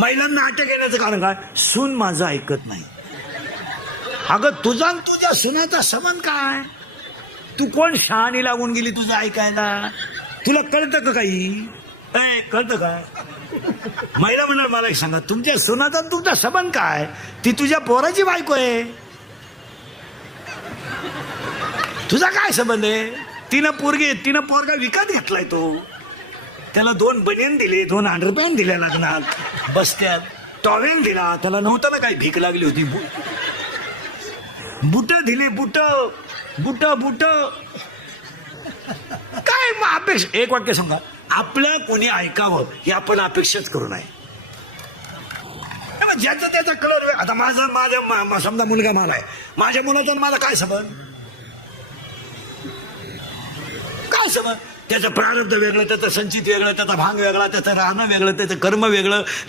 महिलांना अटक येण्याचं कारण काय? सून माझं ऐकत नाही. अगं तुझा आणि तुझ्या सुनाचा संबंध काय? तू कोण शहाणी लागून गेली तुझं ऐकायला? तुला कळतं का काही? ए कळतं का? महिला म्हणणार मला एक सांगा तुमच्या सुनाचा आणि तुमचा संबंध काय? ती तुझ्या पोराची बायको आहे. तुझा काय संबंध आहे? तिनं पोरगी तिनं पोरगा विकत घेतलाय तो. त्याला दोन बनियन दिले दोन अंडरपॅन्ट दिल्या लग्नात बसत्यात टॉवेल दिला. त्याला नव्हताना काही भीक लागली होती. बुट दिले बुट. Boot boot. काय मग अपेक्षा? एक वाक्य सांगा. आपलं कोणी ऐकावं हे आपण अपेक्षाच करू नये. मग ज्याचा त्याचा कलर आता माझा माझ्या समजा मुलगा मला आहे. माझ्या मुलाचा मला माझा काय संबंध? काय समज त्याचं प्रारब्ध वेगळं त्याचं संचित वेगळं त्याचा भांग वेगळा त्याचं राहणं वेगळं त्याचं कर्म वेगळं